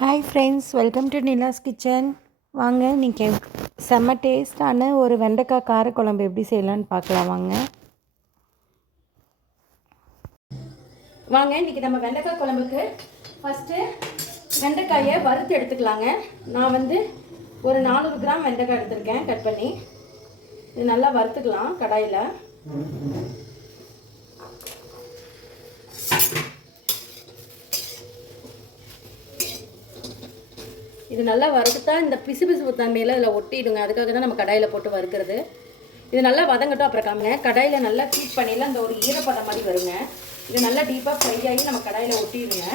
Hi friends, welcome to Nila's kitchen. வாங்க இன்றைக்கி செம்ம டேஸ்டான ஒரு வெண்டைக்காய் காரக்குழம்பு எப்படி செய்யலான்னு பார்க்கலாம். வாங்க இன்றைக்கி நம்ம வெண்டைக்காய் குழம்புக்கு ஃபஸ்ட்டு வெண்டைக்காயை வறுத்து எடுத்துக்கலாங்க. நான் ஒரு 400 கிராம் வெண்டைக்காய் எடுத்திருக்கேன். கட் பண்ணி இது நல்லா வறுத்துக்கலாம் கடாயில். இது நல்லா வறுத்தா இந்த பிசு தன்மையில் இதில் ஒட்டிடுங்க. அதுக்காக தான் நம்ம கடாயில் போட்டு வறுக்கிறது. இது நல்லா வதங்கட்டும். அப்புறம் காமிங்க. கடாயில் நல்லா ஹீட் பண்ணிடலாம். அந்த ஒரு ஈரப்பதம் மாதிரி வருங்க. இது நல்லா டீப்பாக ஃப்ரை ஆகி நம்ம கடாயில் ஒட்டிடுங்க.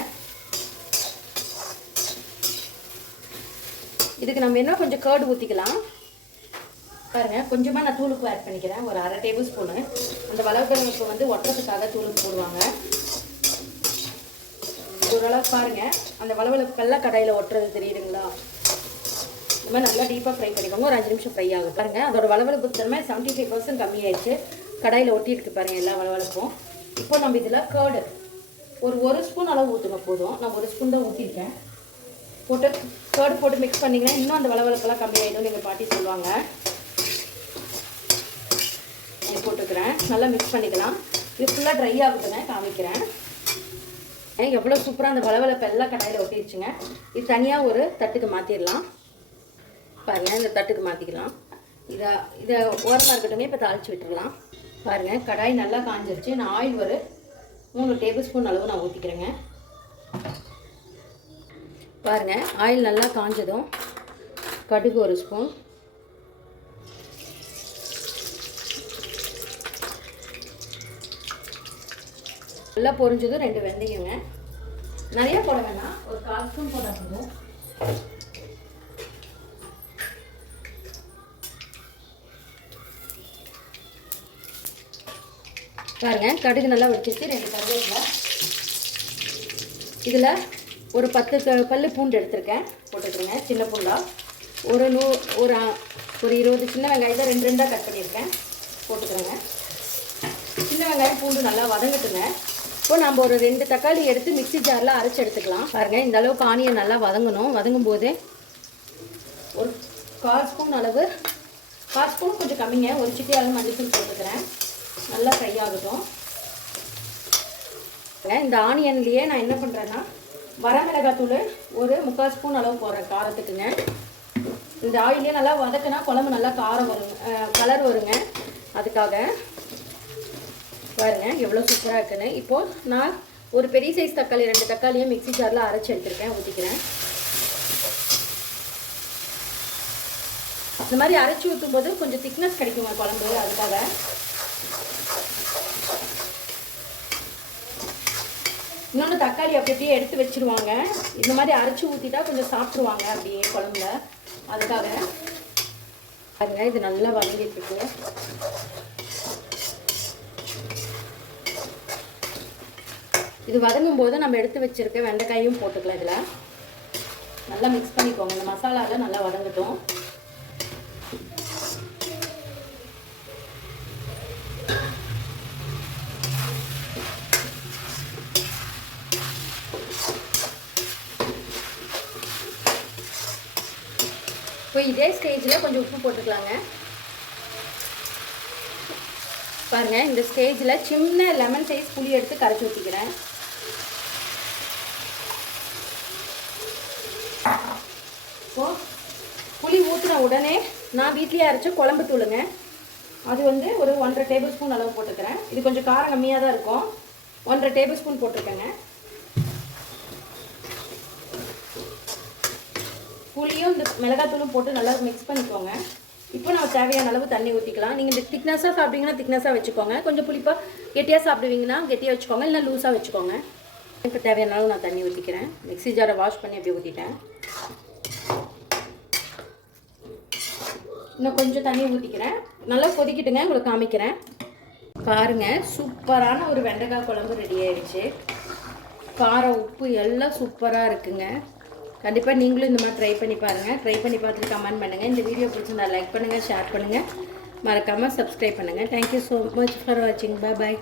இதுக்கு நம்ம என்ன கொஞ்சம் கேர்டு ஊற்றிக்கலாம். பாருங்கள், கொஞ்சமாக நான் தூளுப்பு ஆட் பண்ணிக்கிறேன். ஒரு 1/2 டேபிள் ஸ்பூனு. அந்த வளர்க்குறவங்களுக்கு ஒட்டுறதுக்காக தூளுப்பு போடுவாங்க. ஓரளவுக்கு பாருங்கள், அந்த வளவளப்புக்கெல்லாம் கடாயில் ஒட்டுறது தெரியுதுங்களா? இந்த மாதிரி நல்லா டீப்பாக ஃப்ரை பண்ணிக்கோங்க. ஒரு 5 நிமிஷம் ஃப்ரை ஆகும். பாருங்கள், அதோட வளவளப்பு தன்மை 75% கம்மியாயிடுச்சு. கடாயில் ஒட்டிட்டு பாருங்கள் எல்லா வளவளப்பும். இப்போ நம்ம இதில் கேர்டு ஒரு ஸ்பூன் அளவு ஊற்றுங்க போதும். நான் 1 ஸ்பூன் தான் ஊற்றிருக்கேன். போட்டு கேர்டு போட்டு மிக்ஸ் பண்ணிங்கன்னா இன்னும் அந்த வளவளப்பெல்லாம் கம்மியாயிடும் எங்கள் பாட்டி சொல்லுவாங்க. போட்டுக்கிறேன். நல்லா மிக்ஸ் பண்ணிக்கலாம். இது ஃபுல்லாக ட்ரை ஆகுதுங்க, காமிக்கிறேன். எவ்வளோ சூப்பராக அந்த வளவளப்பு எல்லாம் கடாயில் ஒட்டிடுச்சுங்க. இது தனியாக ஒரு தட்டுக்கு மாற்றிடலாம். பாருங்கள், இந்த தட்டுக்கு மாற்றிக்கலாம். இதை ஓரமாக இருக்கட்டும். இப்போ தாளித்து விட்டுடலாம். பாருங்கள், கடாய் நல்லா காஞ்சிருச்சு. நான் ஆயில் ஒரு 3 டேபிள் ஸ்பூன் அளவு நான் ஊற்றிக்கிறேங்க. பாருங்கள், ஆயில் நல்லா காஞ்சதும் கடுகு 1 ஸ்பூன், நல்லா பொரிஞ்சதும் 2 வெந்தயங்க. நிறைய போட வேணாம், ஒரு 1/4 ஸ்பூன் போட்டால் போதும். பாருங்க, கடுகு நல்லா வெடிச்சிருச்சு. 2 கருவேப்பிலை. இதில் ஒரு 10 பல்லு பூண்டு எடுத்திருக்கேன், போட்டுக்கிறேங்க. சின்ன பூண்டா ஒரு 20 சின்ன வெங்காயத்தை 2 2 கட் பண்ணியிருக்கேன், போட்டுக்கிறேங்க. சின்ன வெங்காயம் பூண்டு நல்லா வதங்கட்டுங்க. இப்போ நம்ம ஒரு 2 தக்காளி எடுத்து மிக்ஸி ஜாரில் அரைச்சி எடுத்துக்கலாம். பாருங்கள், இந்த அளவுக்கு ஆனியன் நல்லா வதங்கணும். வதங்கும் போதே ஒரு 1/4 ஸ்பூன் அளவு, 1/4 ஸ்பூன் கொஞ்சம் கம்மிங்க, ஒரு சிட்டி அளவு மஞ்சள் போட்டுக்கிறேன். நல்லா ஃப்ரை ஆகட்டும். இந்த ஆனியன்லேயே நான் என்ன பண்ணுறேன்னா வரமிளகாத்தூள் ஒரு 3/4 ஸ்பூன் அளவு போடுறேன் காரத்துக்குங்க. இந்த ஆயிலே நல்லா வதக்கினா குழம்பு நல்லா காரம் வருங்க, கலர் வருங்க. அதுக்காக பாருங்க எவ்வளோ சூப்பராக இருக்குன்னு. இப்போது நான் ஒரு பெரிய சைஸ் தக்காளி 2 தக்காளியை மிக்ஸி ஜாரில் அரைச்சி எடுத்துருக்கேன், ஊற்றிக்கிறேன். இந்த மாதிரி அரைச்சி ஊற்றும் போது கொஞ்சம் திக்னஸ் கிடைக்குங்க குழம்பு. அதுக்காக இன்னொன்று தக்காளி அப்படியே எடுத்து வச்சுருவாங்க. இந்த மாதிரி அரைச்சி ஊற்றிட்டா கொஞ்சம் சாப்பிட்ருவாங்க அப்படியே குழம்புல. அதுக்காக பாருங்க, இது நல்லா வதங்கிட்டு இருக்கு. இது வதங்கும் போது நம்ம எடுத்து வச்சுருக்க வெண்டைக்காயும் போட்டுக்கலாம். இதில் நல்லா மிக்ஸ் பண்ணிக்கோங்க. இந்த மசாலாவில் நல்லா வதங்கட்டும். இப்போ இதே ஸ்டேஜில் கொஞ்சம் உப்பு போட்டுக்கலாங்க. பாருங்கள், இந்த ஸ்டேஜில் சின்ன லெமன் சைஸ் புளி எடுத்து கரைச்சி ஊற்றிக்கிறேன். இப்போது புளி ஊற்றுன உடனே நான் வீட்லேயே அரைச்ச குழம்பு தூளுங்க. அது ஒரு 1/2 டேபிள் ஸ்பூன் அளவு போட்டுக்கிறேன். இது கொஞ்சம் காரம் கம்மியாக தான் இருக்கும். 1/2 டேபிள் ஸ்பூன் போட்டிருக்கேங்க. புளியும் இந்த மிளகாத்தூளும் போட்டு நல்லா மிக்ஸ் பண்ணிக்கோங்க. இப்போ நம்ம தேவையான அளவு தண்ணி ஊற்றிக்கலாம். நீங்கள் இந்த திக்னஸாக சாப்பிட்டீங்கன்னா திக்னஸாக வச்சுக்கோங்க. கொஞ்சம் புளிப்பாக கெட்டியாக சாப்பிடுவீங்கன்னா கெட்டியாக வச்சுக்கோங்க, இல்லை லூஸாக வச்சுக்கோங்க. இப்போ தேவையான அளவு நான் தண்ணி ஊற்றிக்கிறேன். மிக்ஸி ஜாரை வாஷ் பண்ணி அப்படியே ஊற்றிட்டேன். இன்னும் கொஞ்சம் தண்ணி ஊற்றிக்கிறேன். நல்லா கொதிக்கிட்டுங்க, உங்களுக்கு காமிக்கிறேன். பாருங்கள், சூப்பரான ஒரு வெண்டைக்காய் குழம்பு ரெடி ஆயிடுச்சு. காரம் உப்பு எல்லாம் சூப்பராக இருக்குங்க. கண்டிப்பாக நீங்களும் இந்த மாதிரி ட்ரை பண்ணி பாருங்கள். ட்ரை பண்ணி பார்த்துட்டு கமெண்ட் பண்ணுங்கள். இந்த வீடியோ பிடிச்சிருந்தா லைக் பண்ணுங்கள், ஷேர் பண்ணுங்கள், மறக்காமல் சப்ஸ்கிரைப் பண்ணுங்கள். தேங்க்யூ ஸோ மச் ஃபார் வாட்சிங். பாய்.